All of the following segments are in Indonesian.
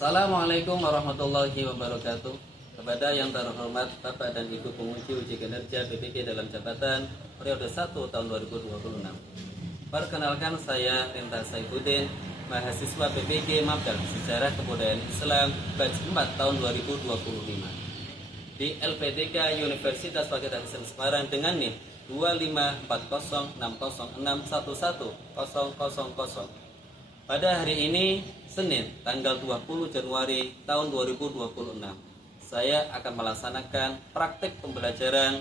Assalamualaikum warahmatullahi wabarakatuh. Kepada yang terhormat Bapak dan Ibu penguji uji kinerja BPK dalam jabatan periode 1 tahun 2026. Perkenalkan, saya Rinta Saifuddin, mahasiswa BPK Mabda Sejarah Kebudayaan Islam batch 4 tahun 2025 di LPTK Universitas Fakultas Islam Semarang dengan NIM 254060611000. Pada hari ini, Senin, tanggal 20 Januari tahun 2026, saya akan melaksanakan praktik pembelajaran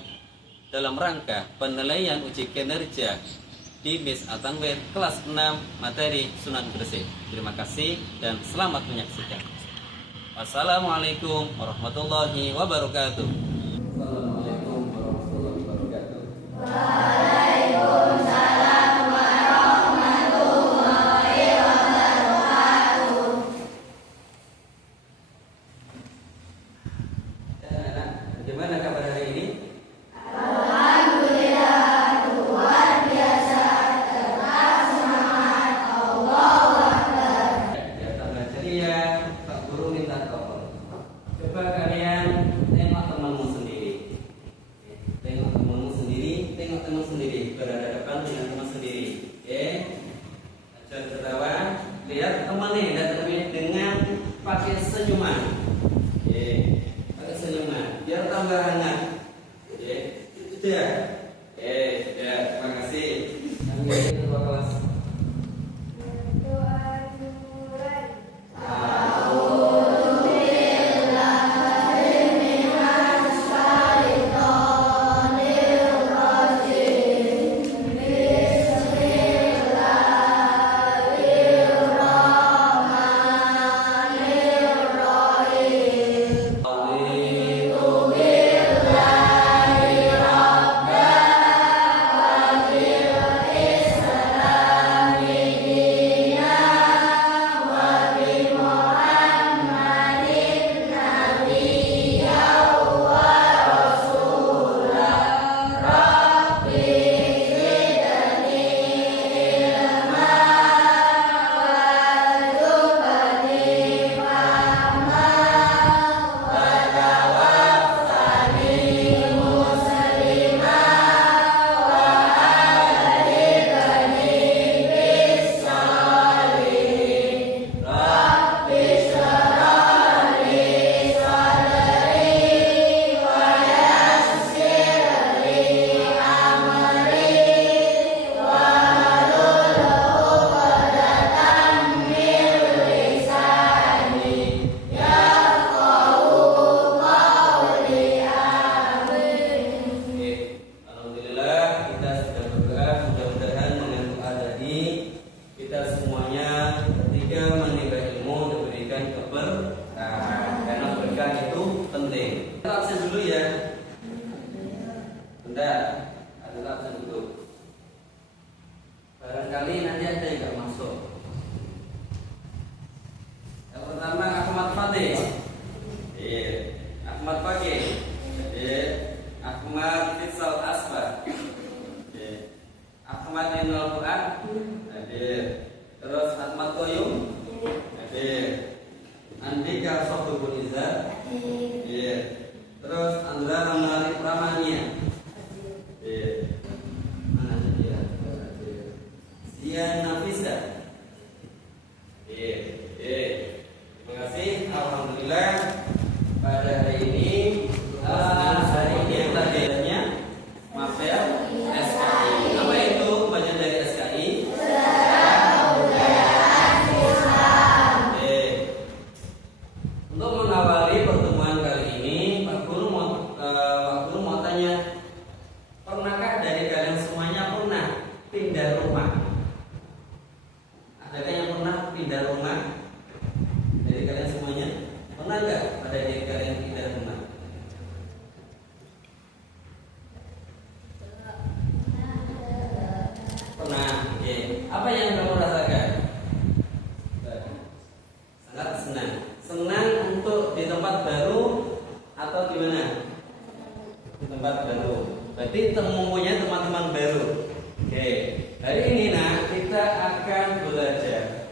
dalam rangka penilaian uji kinerja di Miss Atanwir kelas 6 materi Sunan Gresik. Terima kasih dan selamat menyaksikan. Wassalamualaikum warahmatullahi wabarakatuh. Assalamualaikum warahmatullahi wabarakatuh. Gimana kabar hari ini? Alhamdulillah, luar biasa, tetap semangat, Allahu Akbar. Ya, tambah ceria, Pak Guru minta tolong. Coba kalian tengok temanmu sendiri. Tengok temanmu sendiri, tengok teman sendiri. Berhadapan dengan teman sendiri. Oke? Jangan ketawa. Lihat temannya datangnya dengan pakai senyuman. Oke? Pakai senyuman. Biar tambah hangat. Oke? Sudah. Oke, sudah. Terima kasih. Sampai ketua kelas. Doa dimulai. Barangkali nanti ada yang nggak masuk. Yang pertama Ahmad Fatih. Ahmad Fakih. Ahmad Fitsal Asbar. Ahmad Inul Fuad. Terus Ahmad Toyum. Andika Softubul Izzat. Terus Andra Ramali Pramania. Mana dia? Dian Nafisa. Terima kasih. Alhamdulillah pada hari ini tadinya mapel SKI. Apa itu bagian dari SKI? Untuk mengawali pertemuan kali ini, Pak Guru mau tanya, pernahkah dari kalian semuanya pernah pindah rumah? Adakah yang pernah pindah rumah? Dari kalian semuanya pernah nggak? Pada diri kalian pindah rumah? Pernah. Oke. Apa yang kamu rasakan? Sangat senang. Senang untuk di tempat baru atau gimana? Di tempat baru. Berarti mempunyai teman-teman baru. Oke. Hari ini kita akan belajar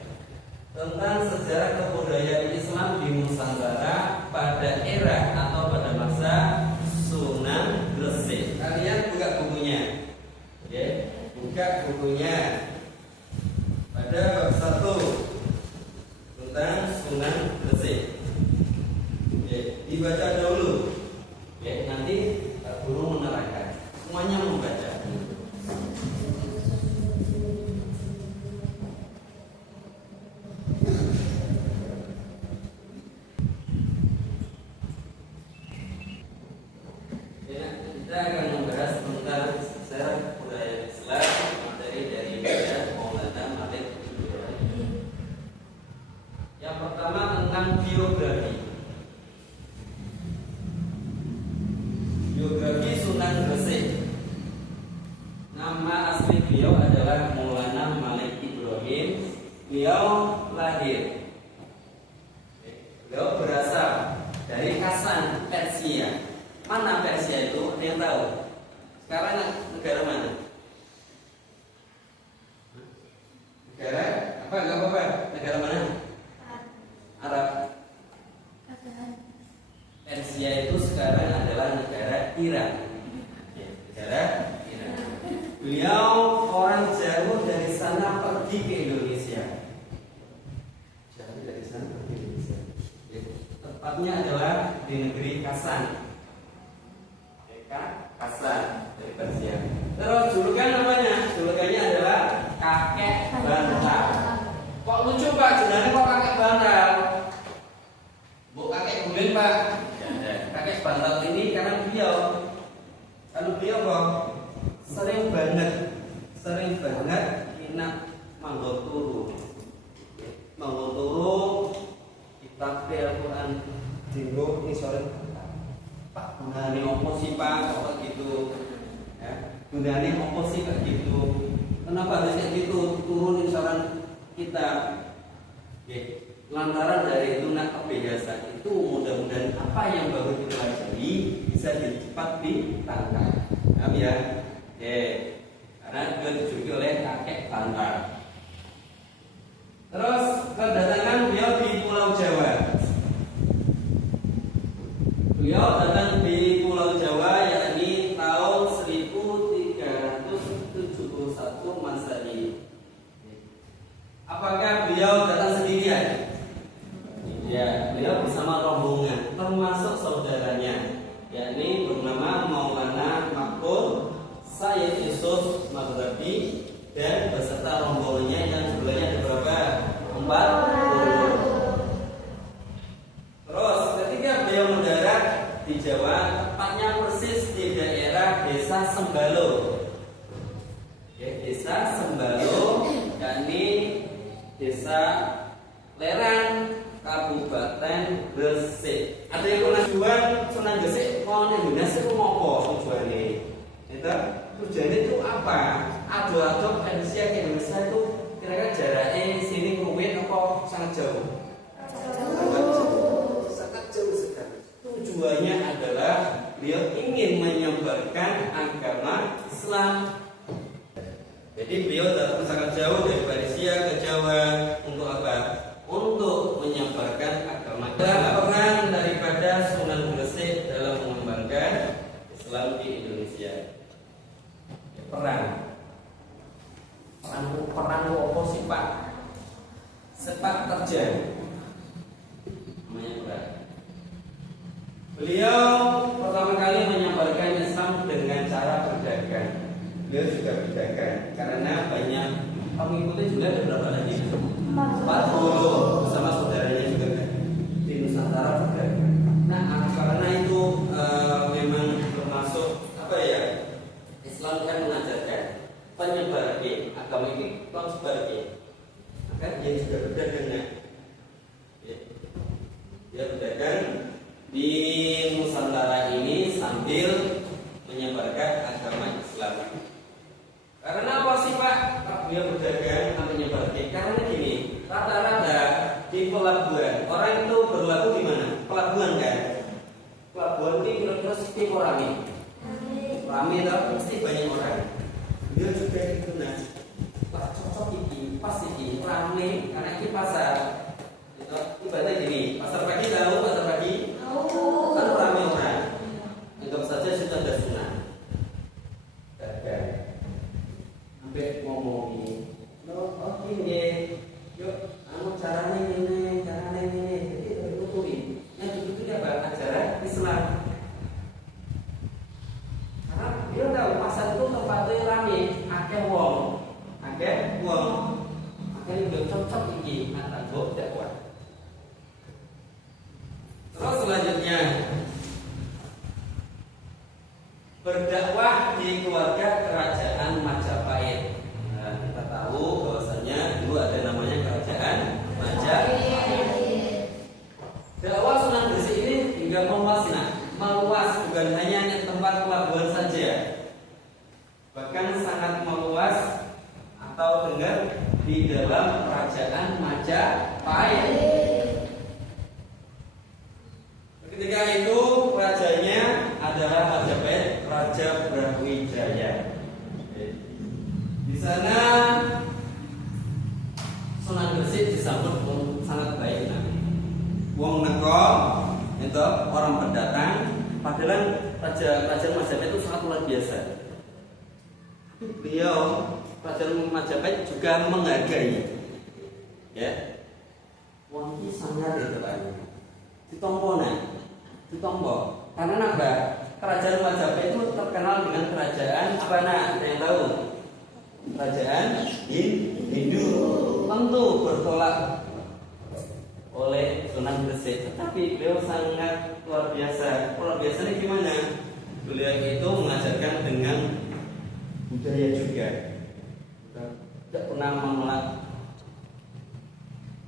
tentang sejarah kebudayaan Islam di buka bukunya pada bab 1 tentang Sunan Gresik. Oke, dibaca dulu. Oke, nanti Pak Guru menerangkan. Semuanya membaca. Kita akan membahas tentang sejarah budaya Islam, materi dari Maulana Malik Ibrahim. Yang pertama tentang biografi. Biografi Sunan Gresik. Nama asli beliau adalah Maulana Malik Ibrahim. Beliau lahir. Beliau berasal dari Kasan, Persia. Mana Persia itu? Ada yang tahu? Sekarang negara mana? Negara apa? Enggak apa-apa. Negara mana? Arab. Persia itu sekarang adalah negara Iran. Negara Iran. Beliau orang jauh dari sana pergi ke Indonesia. Jauh dari sana pergi ke Indonesia. Tepatnya adalah di negeri Kasan. Kasan dari Persia. Terus julukan namanya? Julukannya adalah kakek bantal. Kok lucu Pak? Jenenge kok kakek bantal? Bu kakek guling Pak? Kakek bantal ini karena beliau kok sering banget inak manggo turu kitab Al-Quran dinggo ini sore. Pak, gunane opo sih Pak? Kok gitu? Ya, gunane opo sih kayak gitu? Kenapa harus kayak gitu? Turunin saran kita. Oke, lantaran dari itu nak kebiasaan itu mudah-mudahan apa yang baru kita pelajari bisa cepat ditangkap. Paham ya? Oke, karena juga dijugi oleh kakek bantal. Terus kedatangan beliau di Pulau Jawa. Beliau datang di Pulau Jawa yakni tahun 1371 Masehi. Apakah beliau datang sendirian? Ya, beliau bersama rombongan termasuk saudaranya yakni bernama Maulana Makul Sayyid Yusuf Maghrabi dan beserta rombongannya yang jumlahnya ada berapa? 40. Terus ketika beliau mendarat di Jawa, tepatnya persis di daerah Desa Sembalo. Ya, Desa Sembalo, yakni Desa Lerang, Kabupaten Gresik. Ada yang pernah jual Sunan Gresik? Kalau Indonesia itu ngopo tujuannya? Tujuannya itu apa? Ado-ado Persia ke Indonesia itu kira-kira jaraknya sini ruwet apa sangat jauh? Sangat jauh sekali. Tujuannya adalah beliau ingin menyebarkan agama Islam. Jadi beliau datang sangat jauh dari Persia ke Jawa untuk apa? Untuk menyebarkan agama. Peran daripada Sunan Gresik dalam mengembangkan Islam di Indonesia. Perang apa sih Pak? Sepak terjang. Namanya perang. Beliau pertama kali menyebarkan Islam dengan cara berdagang. Beliau juga berdagang karena banyak pengikutnya juga ada berapa lagi? 40 bersama saudaranya juga kan di Nusantara berdagang. Nah karena itu memang termasuk apa ya? Islam kan mengajarkan penyebaran agama ini konsebaran. Maka dia juga berdagang dia berdagang di Nusantara ini sambil menyebarkan agama Islam. Karena apa sih Pak? Dia berdagang menyebarkan. Karena gini, rata-rata di pelabuhan orang itu berlabuh di mana? Pelabuhan kan? Pelabuhan ini kira-kira sepi orangnya. Rame tapi mesti banyak orang. Dia juga itu Pak cocok ini, pas ini rame karena ini pasar. Ibaratnya gini, pasar pagi tahu pasar pagi? Kan rame orang. Anggap saja sudah ada Sunan. Bek ngomongi. Oh ini, yuk, caranya ini. Jadi tertutupi. Yang ditutupi apa? Ajaran Islam. Karena dia tahu pasar itu tempatnya rame, akeh wong, akhirnya cocok ini antara dakwah. Terus selanjutnya berdakwah di keluarga kerajaan Majapahit. Nah, kita tahu bahwasanya dulu ada namanya kerajaan Majapahit. Dakwah Sunan Gresik ini hingga meluas bukan hanya tempat pelabuhan saja, bahkan sangat meluas atau dengar di dalam kerajaan Majapahit. Ketika itu rajanya adalah Majapahit, Raja Brawijaya. Di sana Sunan Gresik disambut sangat baik. Wong neko itu orang pendatang, padahal Raja Majapahit itu sangat luar biasa. Beliau Raja Majapahit juga menghargai, ya. Wong ini sangat itu ditompo. Karena apa? Kerajaan Majapahit itu terkenal dengan kerajaan apa? Ada yang tahu? Kerajaan Hindu. Tentu bertolak oleh Sunan Gresik, tetapi beliau sangat luar biasa. Luar biasanya gimana? Beliau itu mengajarkan dengan budaya juga, tidak pernah menolak.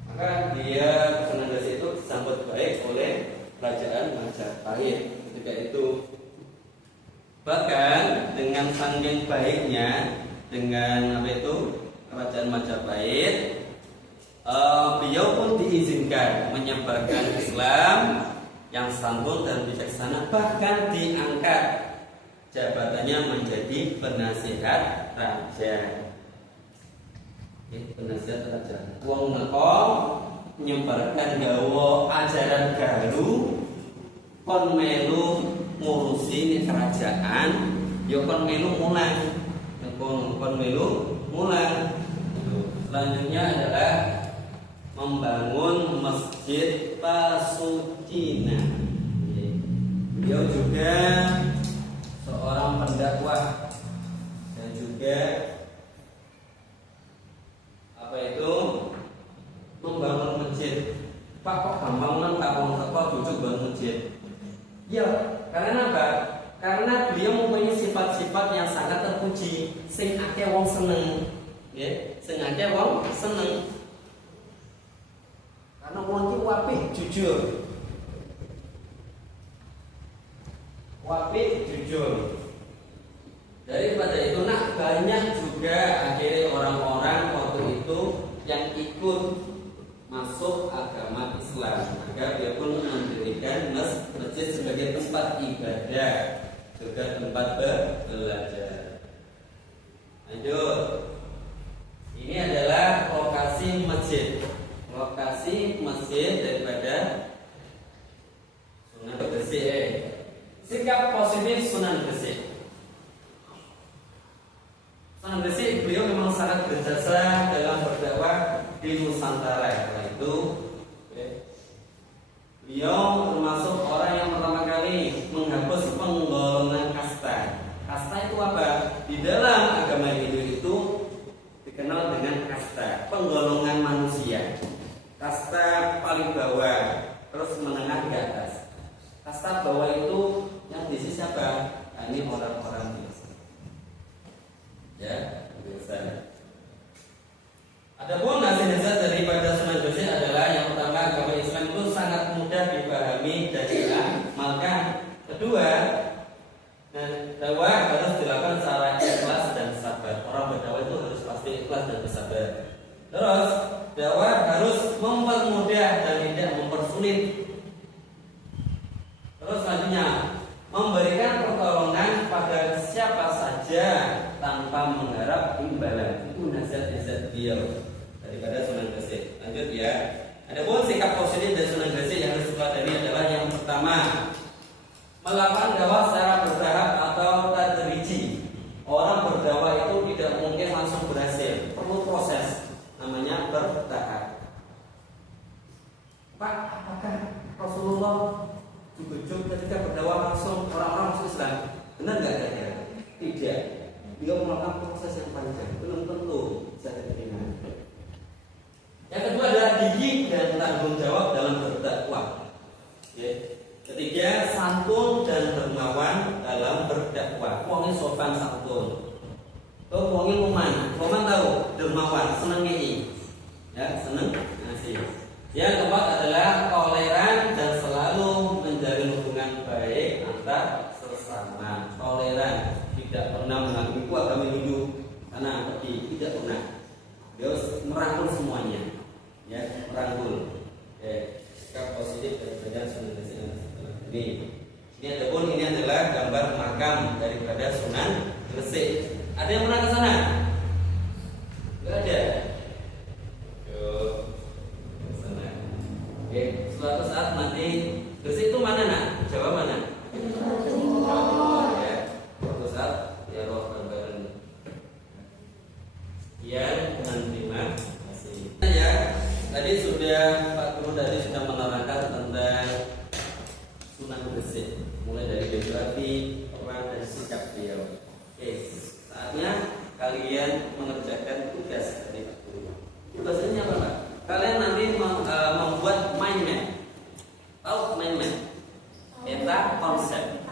Maka dia Sunan Gresik itu disambut baik oleh kerajaan Majapahit ketika itu. Bahkan dengan saking baiknya dengan kerajaan Majapahit, beliau pun diizinkan menyebarkan Islam yang santun dan bijaksana, bahkan diangkat jabatannya menjadi penasihat raja. Penasihat raja. Wong neko menyebarkan gawa ajaran garu, kon melu ngurusi kerajaan, yo kon melu mulang. Kon melu mulang. Selanjutnya adalah membangun Masjid Pasucina. Beliau juga seorang pendakwah dan juga membangun masjid. Pak, kok gampang Pak wong teko jujuk bangun masjid? Ya, karena apa? Karena beliau mempunyai sifat-sifat yang sangat terpuji, sing akeh wong seneng. Ya, sing akeh wong seneng. Karena wong iki apik jujur. Apik jujur. Daripada itu banyak juga akhirnya orang-orang waktu itu yang ikut masuk agama Islam. Maka dia pun mendirikan masjid sebagai tempat ibadah, juga tempat belajar. Lanjut. Ini adalah lokasi masjid. Lokasi masjid daripada Sunan Gresik. Sikap positif Sunan Gresik. Sunan Gresik beliau memang sangat berjasa dalam berdakwah di Nusantara. Karena itu beliau termasuk orang yang pertama kali menghapus penggolongan kasta. Kasta itu apa? Di dalam agama Hindu itu dikenal dengan kasta, penggolongan manusia. Kasta paling bawah, terus menengah ke atas. Kasta bawah itu yang diisi siapa? Ini orang-orang biasa. Ya, biasa. Adapun nasihat daripada Sunan Gresik adalah yang pertama, agama Islam itu sangat mudah dipahami dan diamalkan. Kedua, dakwah harus dilakukan secara ikhlas dan sabar. Orang berdakwah itu harus pasti ikhlas dan bersabar. Terus, dakwah harus mempermudah dan tidak mempersulit. Terus selanjutnya, memberikan pertolongan pada siapa saja tanpa mengharap imbalan. Itu nasihat-nasihat beliau daripada Sunan Gresik. Lanjut ya. Adapun sikap positif dari Sunan Gresik yang harus dipelajari adalah yang pertama, melakukan dakwah secara bertahap atau tadriji. Orang berdakwah itu tidak mungkin langsung berhasil, perlu proses, namanya bertahap. Pak, apakah Rasulullah ujuk ketika berdakwah langsung orang-orang masuk Islam? Benar nggak kira-kira? Tidak. Dia melakukan proses yang panjang, belum tentu bisa diterima. Yang kedua adalah gigih dan tanggung jawab dalam berdakwah. Ketiga, santun dan dermawan dalam berdakwah. Wongnya sopan santun. Wongnya luman tahu dermawan, seneng ngei. Ya, seneng ngasih. Yang keempat adalah toleran dan selalu menjalin hubungan baik antar sesama. Toleran, tidak pernah mengagumiku agama Hindu karena pergi, tidak pernah. Dia merangkul semuanya, ya, merangkul. Sikap positif daripada Sunan Gresik ini adapun ini adalah gambar makam daripada Sunan Gresik. Ada yang pernah ke sana? Enggak ada. Suatu saat nanti Gresik itu mana nak? Jawa mana? Jawa ya. Suatu saat ya roh gambaran. Sekian dan terima kasih. Ya, tadi sudah Pak Guru tadi sudah menerangkan tentang Sunan Gresik, mulai dari biografi, peran dan sikap beliau. Oke, saatnya kalian mengerjakan tugas dari Pak Guru. Tugasnya apa Pak? Kalian nanti membuat mind map. Tahu mind map? Peta konsep.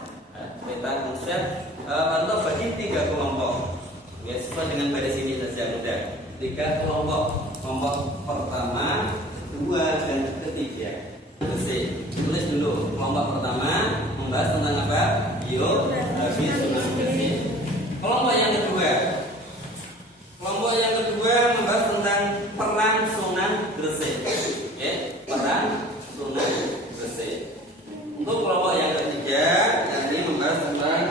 Peta konsep untuk bagi 3 kelompok. Ya, sesuai dengan baris ini saja mudah. 3 kelompok. Kelompok pertama, kedua, dan ketiga. Tulis dulu. Kelompok pertama membahas tentang apa? Biografi Sunan Gresik. Kelompok yang kedua. Kelompok yang kedua membahas tentang peran Sunan Gresik. Oke, peran Sunan Gresik. Untuk kelompok yang ketiga, yang ini membahas tentang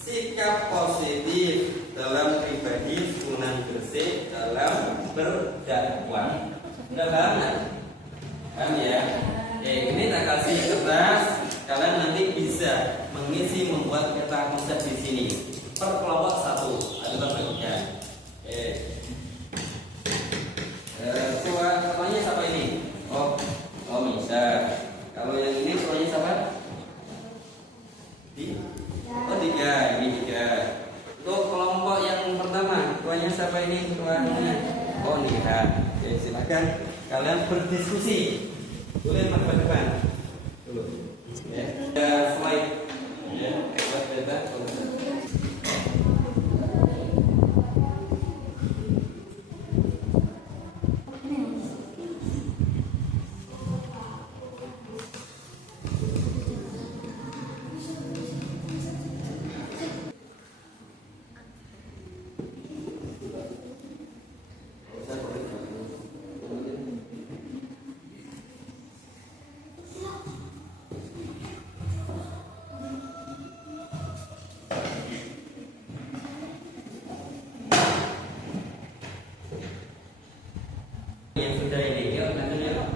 sikap positif dalam pribadi Sunan Gresik dalam berdakwah. Sudah paham nggak? Paham ya? Ini tak kasih kertas, kalian nanti bisa mengisi membuat peta konsep di sini. Per kelompok 1 ada bagian. Ketuanya siapa ini? Oh bisa. Kalau yang ini ketuanya siapa? Oh 3, ini 3. Untuk kelompok yang pertama, ketuanya siapa ini? Ketuanya? Oh lihat. Oke, silakan kalian berdiskusi. Boleh menghadap depan dulu. Ya, ada slide. Ya, buat peta konsep. Yang sudah ini, yuk lanjut yuk.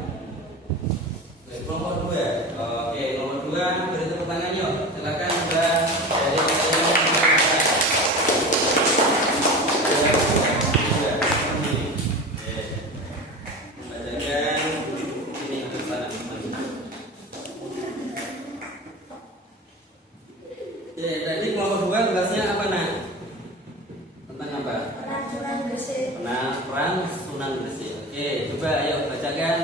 Kelompok 2. Oke, kelompok 2 beri tepuk tangan yuk. Silakan sudah dari bacakan ini ke sana. Tadi kelompok 2 tugasnya apa nak? Tentang apa? Peran Sunan Gresik. Peran Sunan Gresik. Oke, coba ayo bacakan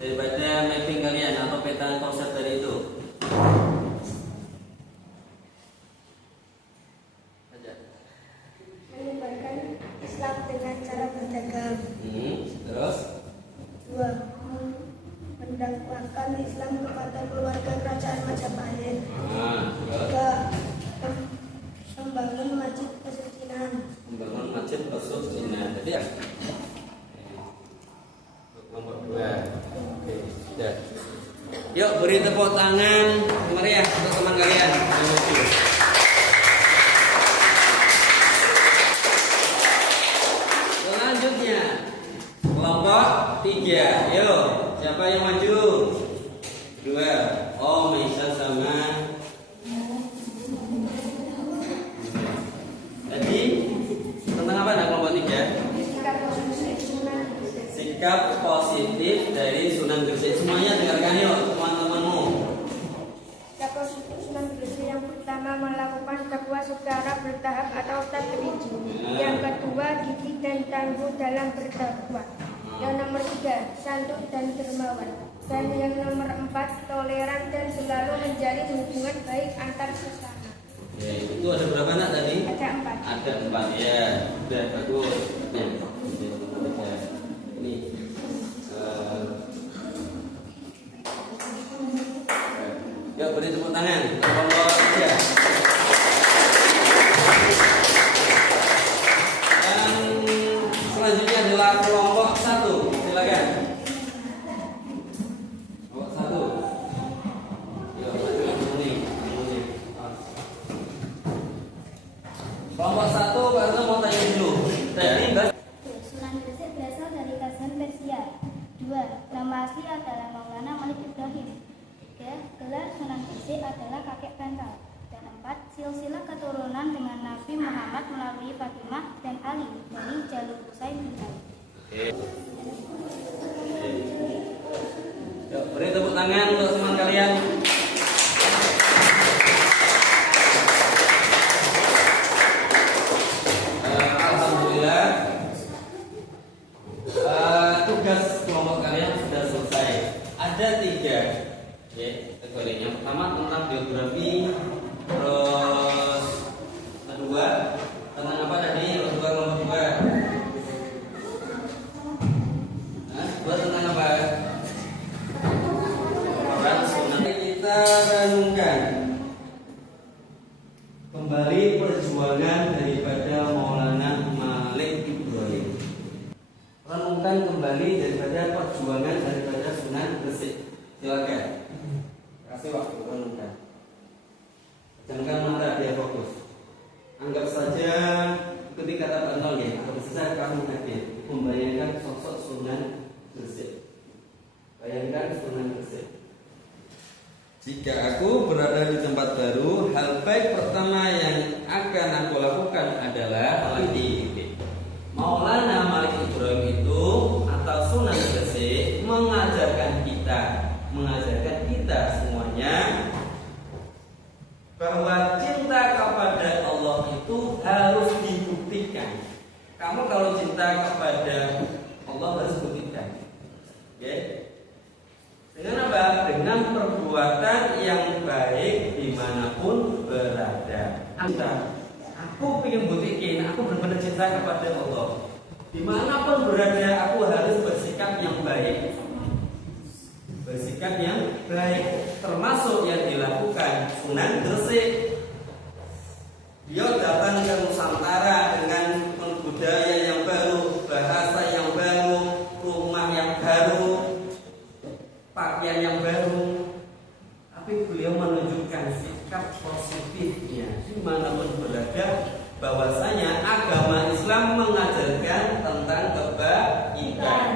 daripada mapping kalian atau peta konsep dari itu. Baca. Menyebarkan Islam dengan cara berdagang. Terus? 2. Mendakwahkan Islam kepada keluarga kerajaan Majapahit. Terus? 3. Membangun masjid kesucinan. Membangun masjid kesucinan. Jadi ya? Nomor 2. Oke, sudah. Yuk beri tepuk tangan meriah untuk teman kalian. Selanjutnya kelompok 3. Yuk, siapa yang maju? 2. Oh, Maisa sama. Tadi sikap positif dari Sunan Gresik. Semuanya dengarkan yuk teman-temanmu. Sikap positif Sunan Gresik yang pertama melakukan takwa secara bertahap atau tadriji. Yang kedua gigih dan tangguh dalam bertakwa. Yang nomor 3 santun dan dermawan. Dan yang nomor 4 toleran dan selalu menjalin hubungan baik antar sesama. Oke, itu ada berapa anak tadi? Ada 4. Ada 4 ya. Sudah bagus. Ya. Ini ya, beri tepuk tangan. Kelompok 3. Dan selanjutnya adalah kelompok 1. Silakan. Kelompok 1. Ya, ini. Kelompok 1, Pak Arto mau tanya dulu. Tadi Sunan Gresik berasal dari kerajaan Persia. 2. Nama asli adalah Maulana Malik Ibrahim. 3. Gelar Sunan Gresik adalah kakek tanggal. Dan 4. Silsilah keturunan dengan Nabi Muhammad melalui Fatimah dan Ali dari jalur Husain bin Ali. Yuk, beri tepuk tangan untuk teman kalian. Alhamdulillah, tugas kelompok kalian sudah selesai. Ada 3 kategori. Yang pertama tentang biografi, terus kedua tentang apa tadi? Kelompok 2. Dua tentang apa? Orang Sunan. Kita renungkan kembali perjuangan daripada Maulana Malik Ibrahim. Renungkan kembali daripada perjuangan daripada Sunan Gresik. Silakan. Kasih waktu renungkan. Jangan mata dia fokus. Anggap saja ketika kata nol ya, atau bisa kamu hadir membayangkan sosok Sunan Gresik. Bayangkan Sunan Gresik. Jika aku berada di tempat baru, hal baik pertama yang akan aku lakukan adalah Maulana Malik Ibrahim itu atau Sunan Gresik mengajarkan kita semuanya bahwa cinta kepada Allah itu harus dibuktikan. Kamu kalau cinta kepada Allah harus buktikan. Oke? Dengan apa? Dengan perbuatan yang baik dimanapun berada. Aku ingin buktikan, aku benar-benar cinta kepada Allah. Dimanapun berada, aku harus bersikap yang baik. Bersikap yang baik, termasuk yang dilakukan Sunan Gresik. Dia datang ke Nusantara dengan budaya yang baru, bahasa yang baru, rumah yang baru, pakaian yang baru, tapi beliau menunjukkan sikap positifnya dimanapun berada, bahwasanya agama Islam mengajarkan tentang kebaikan.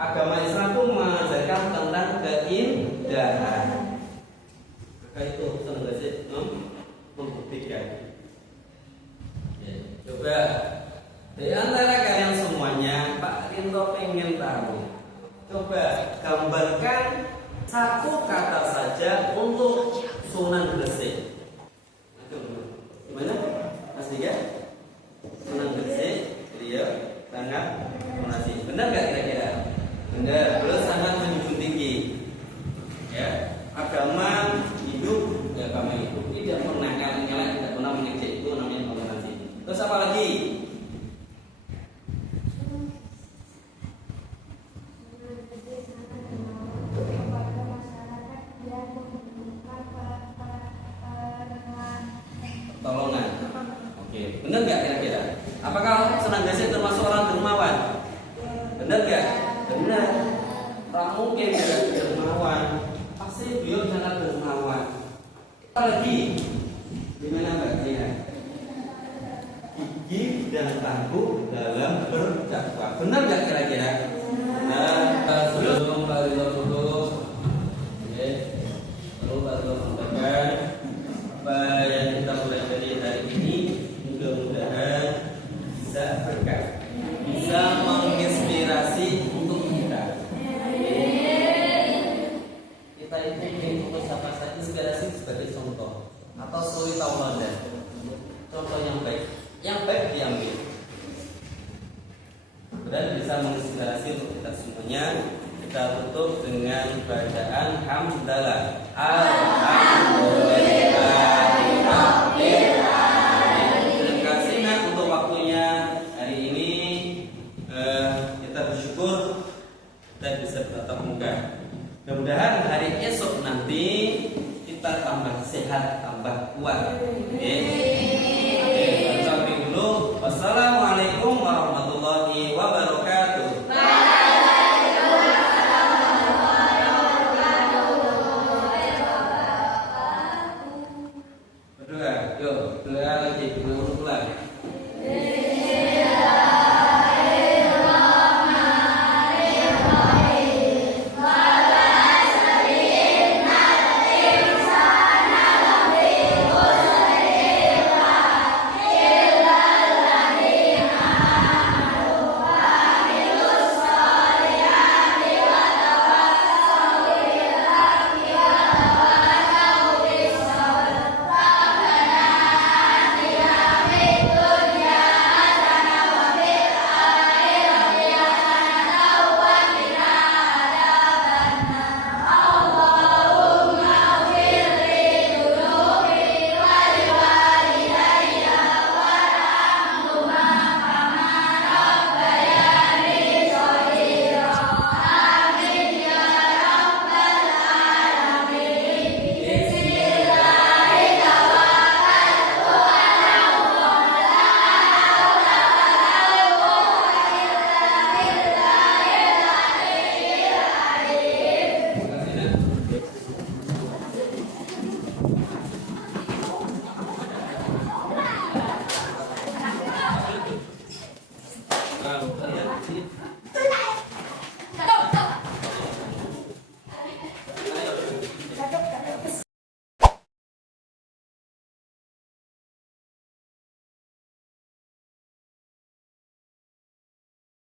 Agama Islam itu mengajarkan tentang keindahan. Maka itu Sunan Gresik membuktikan. Ya, coba di antara kalian semuanya, Pak Rinto pengen tahu. Coba gambarkan satu kata saja untuk Sunan Gresik. Gimana? Mas Diga? Sunan Gresik, beliau sangat menasih. Benar nggak kira-kira? Benar. Beliau sangat menjunjung tinggi. Ya, agama hidup, tidak pernah nyala-nyala, tidak pernah mengejek. Itu namanya toleransi. Terus apa lagi? Pertolongan. Oke, benar nggak kira-kira? Apakah Sunan Gresik termasuk orang dermawan? Benar nggak? Benar. Tak mungkin tidak dermawan. Pasti beliau sangat dermawan. Apa lagi? Gimana Mbak Tia? Gigih dan tangguh dalam berdakwah. Benar nggak kira-kira? Nah, sebelum Pak Ridho tutup, lalu Pak Ridho sampaikan apa yang kita mulai dari hari ini, mudah-mudahan bisa berkah, bisa menginspirasi untuk kita. mudah-mudahan bisa menginspirasi untuk kita semuanya. Kita tutup dengan bacaan hamdalah. Alhamdulillahirabbil alamin. Terima kasih Nak untuk waktunya hari ini. Kita bersyukur kita bisa bertatap muka. Mudah-mudahan hari esok nanti kita tambah sehat, tambah kuat. Sampai dulu. Wassalamualaikum warahmatullahi wabarakatuh. Berdoa, yuk doa lagi ulang. Kalian